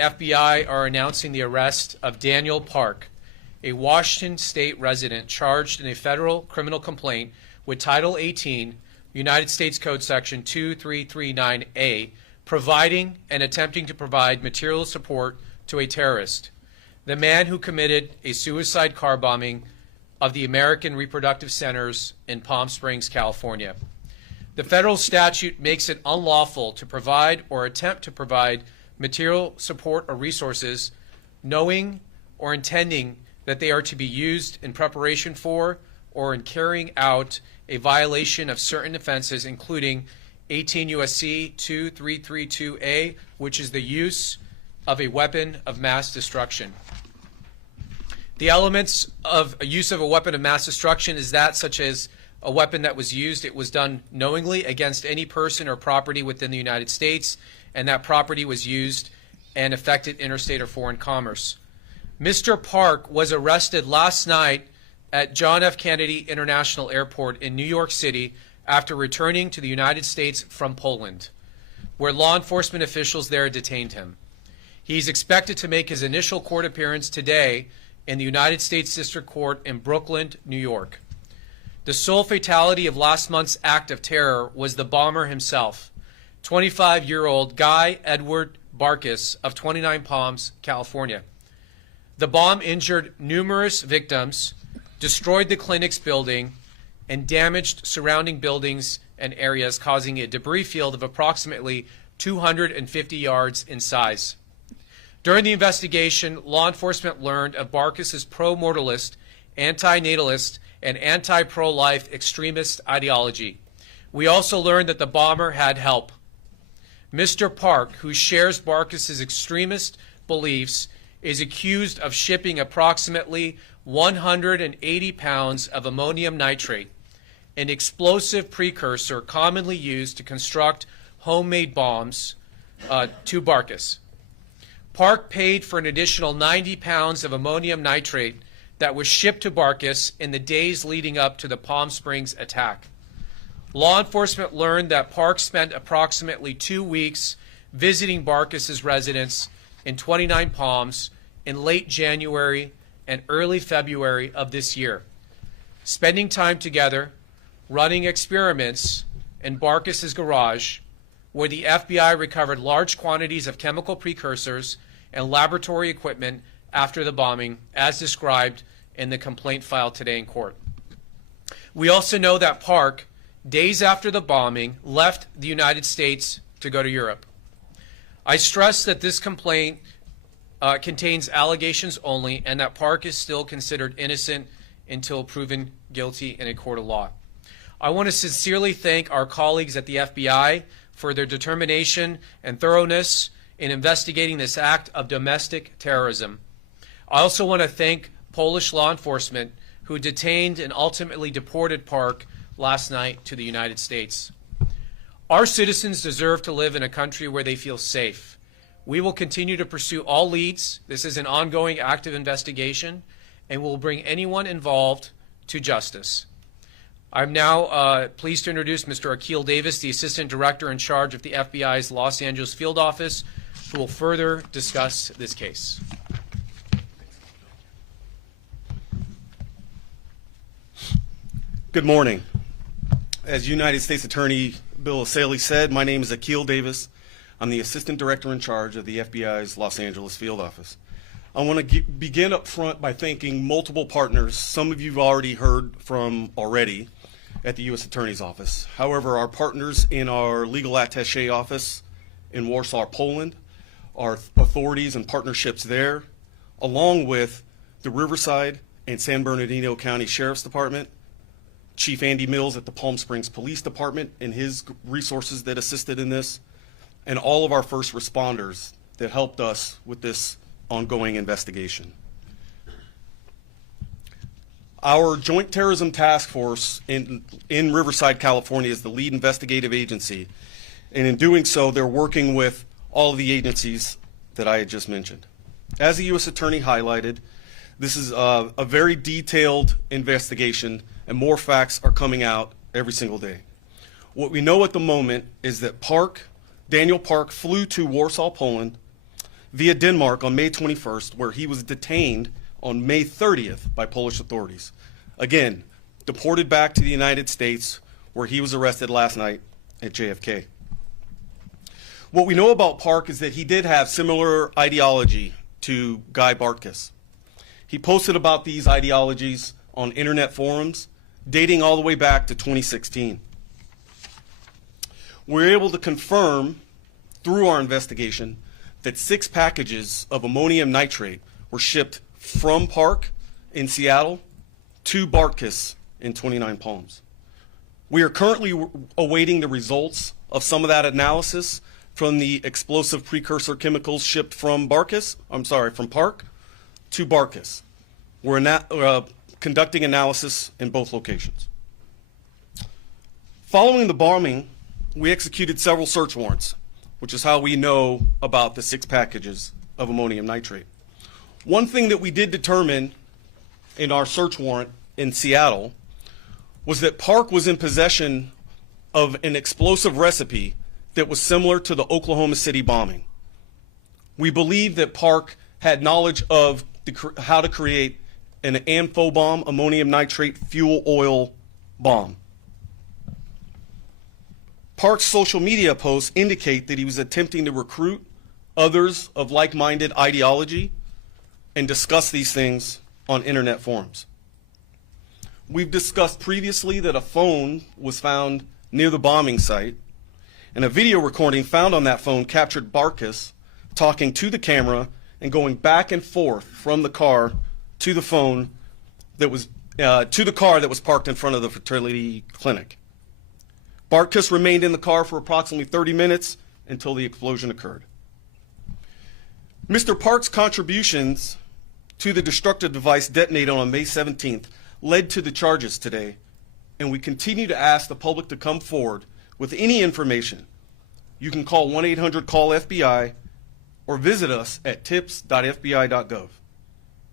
FBI are announcing the arrest of Daniel Park, a Washington State resident charged in a federal criminal complaint with Title 18, United States Code Section 2339A, providing and attempting to provide material support to a terrorist, the man who committed a suicide car bombing of the American Reproductive Centers in Palm Springs, California. The federal statute makes it unlawful to provide or attempt to provide material support or resources, knowing or intending that they are to be used in preparation for or in carrying out a violation of certain offenses, including 18 U.S.C. 2332A, which is the use of a weapon of mass destruction. The elements of a use of a weapon of mass destruction is that such as a weapon that was used, it was done knowingly against any person or property within the United States, and that property was used and affected interstate or foreign commerce. Mr. Park was arrested last night at John F. Kennedy International Airport in New York City after returning to the United States from Poland, where law enforcement officials there detained him. He's expected to make his initial court appearance today in the United States District Court in Brooklyn, New York. The sole fatality of last month's act of terror was the bomber himself, 25-year-old Guy Edward Barkis of 29 Palms, California. The bomb injured numerous victims, destroyed the clinic's building, and damaged surrounding buildings and areas, causing a debris field of approximately 250 yards in size. During the investigation, law enforcement learned of Barkis's pro-mortalist, anti-natalist, and anti-pro-life extremist ideology. We also learned that the bomber had help. Mr. Park, who shares Barkis's extremist beliefs, is accused of shipping approximately 180 pounds of ammonium nitrate, an explosive precursor commonly used to construct homemade bombs, to Barkis. Park paid for an additional 90 pounds of ammonium nitrate that was shipped to Barkis in the days leading up to the Palm Springs attack. Law enforcement learned that Park spent approximately 2 weeks visiting Barkis's residence in 29 Palms in late January and early February of this year, spending time together, running experiments in Barkis's garage, where the FBI recovered large quantities of chemical precursors and laboratory equipment after the bombing, as described in the complaint filed today in court. We also know that Park, days after the bombing, left the United States to go to Europe. I stress that this complaint contains allegations only, and that Park is still considered innocent until proven guilty in a court of law. I want to sincerely thank our colleagues at the FBI for their determination and thoroughness in investigating this act of domestic terrorism. I also want to thank Polish law enforcement who detained and ultimately deported Park last night to the United States. Our citizens deserve to live in a country where they feel safe. We will continue to pursue all leads. This is an ongoing active investigation, and we'll bring anyone involved to justice. I'm now pleased to introduce Mr. Akil Davis, the Assistant Director in charge of the FBI's Los Angeles Field Office, who will further discuss this case. Good morning. As United States Attorney Bill Saley said, my name is Akil Davis. I'm the Assistant Director in charge of the FBI's Los Angeles Field Office. I want to begin up front by thanking multiple partners. Some of you have already heard from already at the U.S. Attorney's Office. However, our partners in our legal attaché office in Warsaw, Poland, our authorities and partnerships there, along with the Riverside and San Bernardino County Sheriff's Department, Chief Andy Mills at the Palm Springs Police Department and his resources that assisted in this, and all of our first responders that helped us with this ongoing investigation. Our Joint Terrorism Task Force in Riverside, California is the lead investigative agency, and in doing so, they're working with all of the agencies that I had just mentioned. As the U.S. Attorney highlighted, this is a very detailed investigation, and more facts are coming out every single day. What we know at the moment is that Daniel Park flew to Warsaw, Poland, via Denmark on May 21st, where he was detained on May 30th by Polish authorities. Again, deported back to the United States, where he was arrested last night at JFK. What we know about Park is that he did have similar ideology to Guy Bartkus. He posted about these ideologies on internet forums dating all the way back to 2016. We're able to confirm through our investigation that 6 packages of ammonium nitrate were shipped from Park in Seattle to Bartkus in 29 Palms. We are currently awaiting the results of some of that analysis from the explosive precursor chemicals shipped from Park to Bartkus. We're conducting analysis in both locations. Following the bombing, we executed several search warrants, which is how we know about the 6 packages of ammonium nitrate. One thing that we did determine in our search warrant in Seattle was that Park was in possession of an explosive recipe that was similar to the Oklahoma City bombing. We believe that Park had knowledge of how to create an amphibomb, ammonium nitrate fuel oil bomb. Park's social media posts indicate that he was attempting to recruit others of like-minded ideology and discuss these things on internet forums. We've discussed previously that a phone was found near the bombing site, and a video recording found on that phone captured Bartkus talking to the camera and going back and forth from the car to the phone that was to the car that was parked in front of the fertility clinic. Bartkus remained in the car for approximately 30 minutes until the explosion occurred. Mr. Park's contributions to the destructive device detonated on May 17th led to the charges today, and we continue to ask the public to come forward with any information. You can call 1-800-CALL-FBI or visit us at tips.fbi.gov.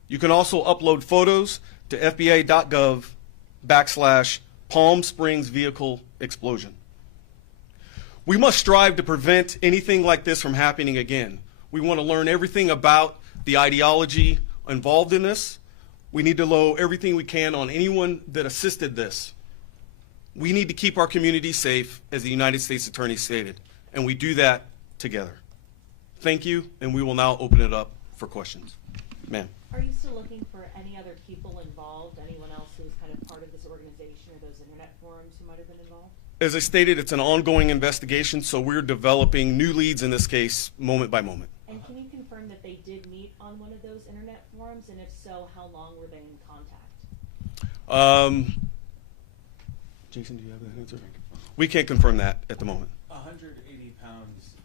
You can also upload photos to fbi.gov/Palm Springs vehicle explosion. We must strive to prevent anything like this from happening again. We want to learn everything about the ideology involved in this. We need to know everything we can on anyone that assisted this. We need to keep our community safe, as the United States Attorney stated, and we do that together. Thank you, and we will now open it up for questions. Ma'am. Are you still looking for any other people involved, anyone else who's kind of part of this organization or those internet forums who might have been involved? As I stated, it's an ongoing investigation, so we're developing new leads in this case moment by moment. And can you confirm that they did meet on one of those internet forums, and if so, how long were they in contact? Jason, do you have that answer? We can't confirm that at the moment. 180 pounds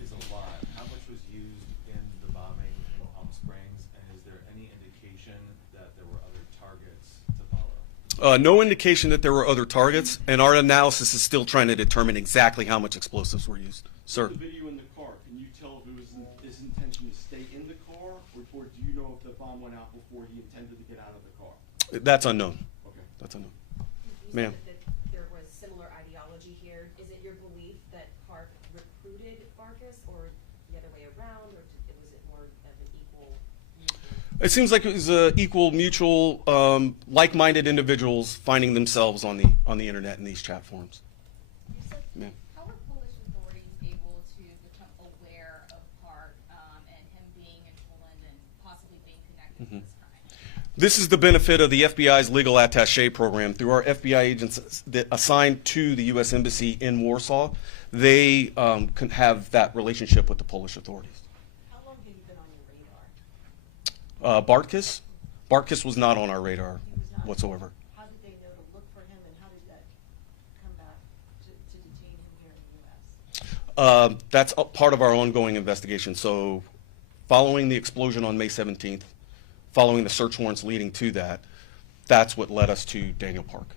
is a lot. How much was used in the bombing in Palm Springs, and is there any indication that there were other targets to follow? No indication that there were other targets, and our analysis is still trying to determine exactly how much explosives were used. Sir? The video in the car, can you tell if it was his intention to stay in the car, or do you know if the bomb went out before he intended to get out of the car? That's unknown. Okay. That's unknown. You Ma'am. said that there was similar ideology here. Is it your belief that Park recruited Bartkus, or the other way around, or was it more of an equal? It seems like it was equal, mutual, like-minded individuals finding themselves on the internet in these chat forums. Ma'am. How were Polish authorities able to become aware of Park and him being in Poland and possibly being connected to this crime? This is the benefit of the FBI's legal attaché program. Through our FBI agents that assigned to the U.S. Embassy in Warsaw, they can have that relationship with the Polish authorities. How long have you been on your radar? Bartkus was not on our radar whatsoever. How did they know to look for him, and how did that come back to detain him here in the U.S.? That's part of our ongoing investigation. So following the explosion on May 17th, following the search warrants leading to that, that's what led us to Daniel Park.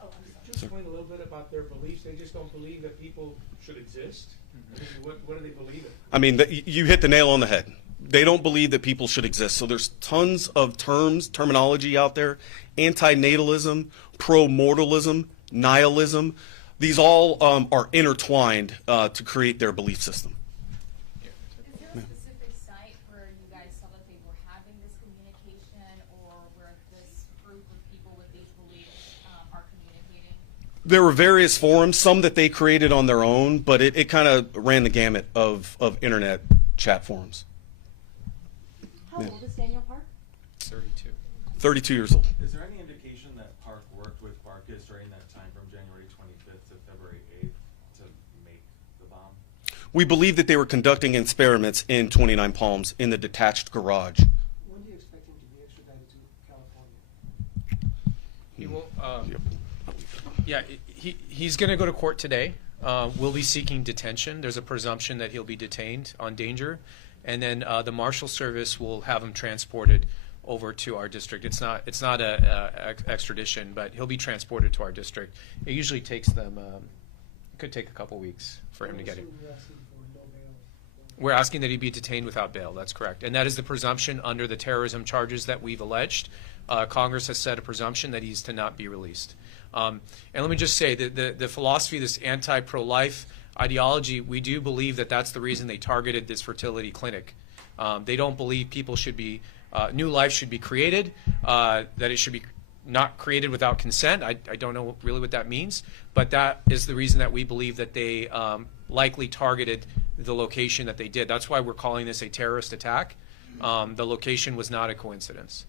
Oh, I'm sorry. Just explain a little bit about their beliefs. They just don't believe that people should exist. What do they believe in? I mean, you hit the nail on the head. They don't believe that people should exist. So there's tons of terminology out there: antinatalism, pro-mortalism, nihilism. These all are intertwined to create their belief system. Is group of people with these beliefs are communicating? There were various forums, some that they created on their own, but it kind of ran the gamut of internet chat forums. How Yeah. old is Daniel Park? 32. 32 years old. Is there any indication that Park worked with Barkus during that time from January 25th to February 8th to make the bomb? We believe that they were conducting experiments in 29 Palms in the detached garage. When do you expect him to be extradited to California? He will, Yep. yeah, he's going to go to court today. We'll be seeking detention. There's a presumption that he'll be detained on danger. And then the Marshal Service will have him transported over to our district. It's not a extradition, but he'll be transported to our district. It usually takes them, it could take a couple weeks for him to get it. You're asking for no bail. We're asking that he be detained without bail. That's correct. And that is the presumption under the terrorism charges that we've alleged. Congress has set a presumption that he's to not be released. And let me just say that the philosophy, this anti-pro-life ideology, we do believe that that's the reason they targeted this fertility clinic. They don't believe people should be, new life should be created, that it should be not created without consent. I don't know really what that means, but that is the reason that we believe that they likely targeted the location that they did. That's why we're calling this a terrorist attack. The location was not a coincidence.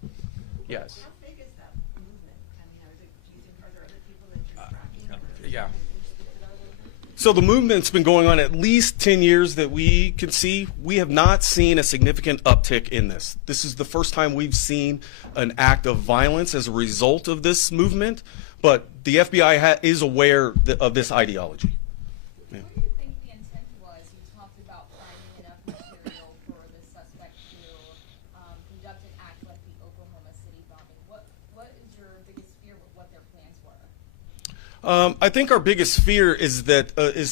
Yes. How big is that movement? I mean, are there other people that you're tracking? Yeah. So the movement's been going on at least 10 years that we can see. We have not seen a significant uptick in this. This is the first time we've seen an act of violence as a result of this movement, but the FBI is aware of this ideology. Yeah. What do you think the intent was? You talked about finding enough material for the suspect to conduct an act like the Oklahoma City bombing. What is your biggest fear with what their plans were? I think our biggest fear is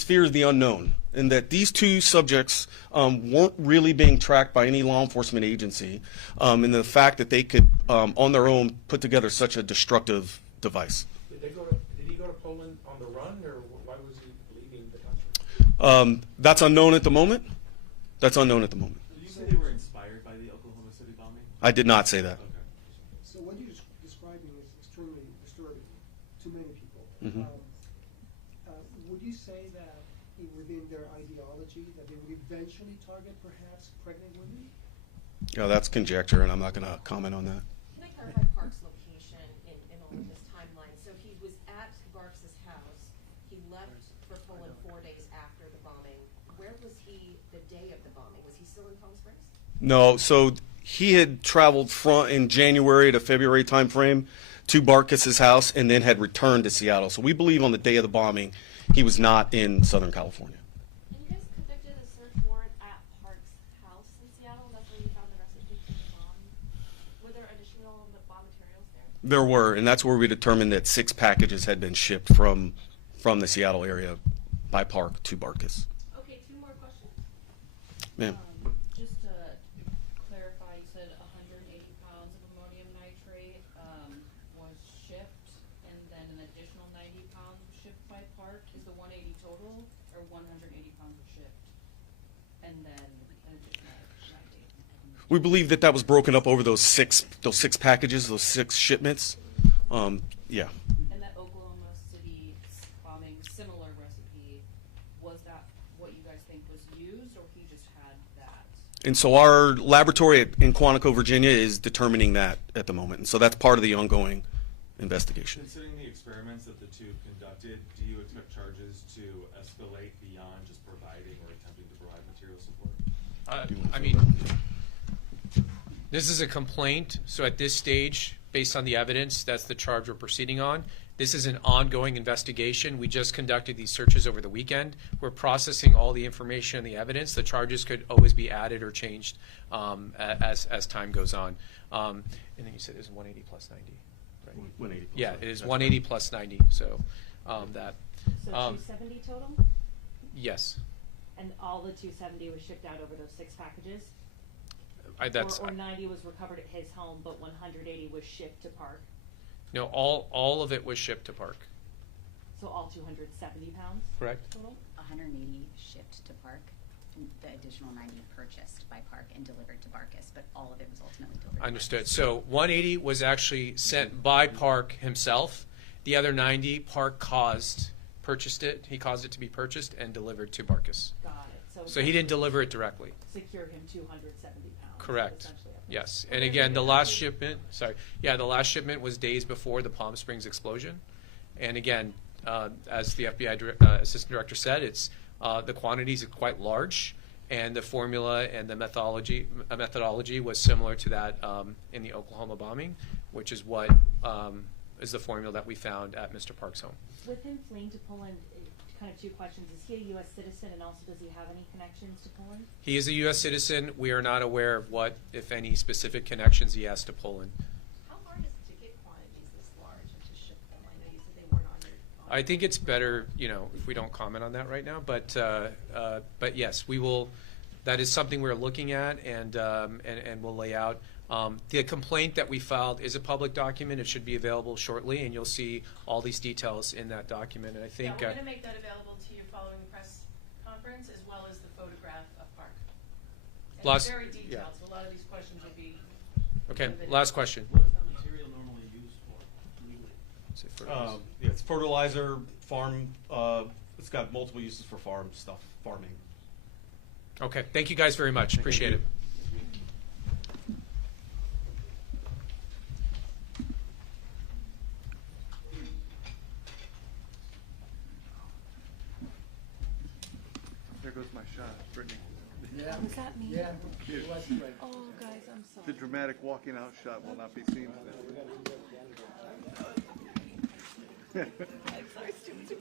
fear of the unknown, and that these two subjects weren't really being tracked by any law enforcement agency, and the fact that they could, on their own, put together such a destructive device. Did he go to Poland on the run, or why was he leaving the country? That's unknown at the moment. That's unknown at the moment. Did you say they were inspired by the Oklahoma City bombing? I did not say that. Okay. So what you're describing is extremely disturbing to many people. Mhm. Would you say that within their ideology that they would eventually target perhaps pregnant women? Yeah, that's conjecture, and I'm not going to comment on that. Can I clarify Park's location in all of this timeline? So he was at Barks's house. He left for Poland 4 days after the bombing. Where was he the day of the bombing? Was he still in Palm Springs? No, so he had traveled in January to February timeframe to Barkis's house and then had returned to Seattle. So we believe on the day of the bombing, he was not in Southern California. And you guys conducted a search warrant at Park's house in Seattle. That's where you found the recipe for the bomb. Were there additional bomb materials there? There were, and that's where we determined that 6 packages had been shipped from the Seattle area by Park to Barkis. Okay, 2 more questions. Ma'am. Just to clarify, you said 180 pounds of ammonium nitrate was shipped, and then an additional 90 pounds was shipped by Park. Is the 180 total, or 180 pounds was shipped, and then an additional 90? We believe that was broken up over those six packages, those 6 shipments. Yeah. And that Oklahoma City bombing similar recipe, was that what you guys think was used, or he just had that? And so our laboratory in Quantico, Virginia is determining that at the moment. And so that's part of the ongoing investigation. Considering the experiments that the two conducted, do you expect charges to escalate beyond just providing or attempting to provide material support? I mean, this is a complaint, so at this stage, based on the evidence, that's the charge we're proceeding on. This is an ongoing investigation. We just conducted these searches over the weekend. We're processing all the information and the evidence. The charges could always be added or changed as time goes on. And then you said it was 180 plus 90, right? 180 plus Yeah, 90. it is 180 plus 90, so that, So 270 total? yes. And all the 270 was shipped out over those 6 packages? That's, Or 90 was recovered at his home, but 180 was shipped to Park? no, all of it was shipped to Park, So all 270 pounds correct? total? 180 shipped to Park, and the additional 90 purchased by Park, and and delivered to Barkus, but all of it was ultimately delivered to Understood. Barkus. So 180 was actually sent by Park himself. The other 90, Park purchased it. He caused it to be purchased and delivered to Barkus. Got it. So he didn't deliver it directly. Secure him 270 pounds. Correct. Essentially. Yes. And again, the last shipment, the last shipment was days before the Palm Springs explosion. And again, as the FBI Assistant Director said, it's the quantities are quite large, and the formula and the methodology was similar to that in the Oklahoma bombing, which is what is the formula that we found at Mr. Park's home. With him fleeing to Poland, kind of two questions. Is he a U.S. citizen, and also does he have any connections to Poland? He is a U.S. citizen. We are not aware of what, if any, specific connections he has to Poland. How hard is it to get quantities this large and to ship them? I know you said they weren't on your. I think it's better, if we don't comment on that right now. But yes, we will. That is something we're looking at, and we'll lay out. The complaint that we filed is a public document. It should be available shortly, and you'll see all these details in that document. And I think Yeah, we're going to make that available to you following the press conference, as well as the photograph of Park. And Last- it's very detailed, yeah. so a lot of these questions will be. Okay. limited. Last question. What is that material normally used for legally? Is it fertilizer? It's fertilizer, farm. It's got multiple uses for farming. Okay. Thank you guys very much. Appreciate it. There goes my shot, Brittany. Yeah. Was that me? Yeah. Cute. Oh, guys, I'm sorry. The dramatic walking out shot will not be seen. I'm sorry, stupid.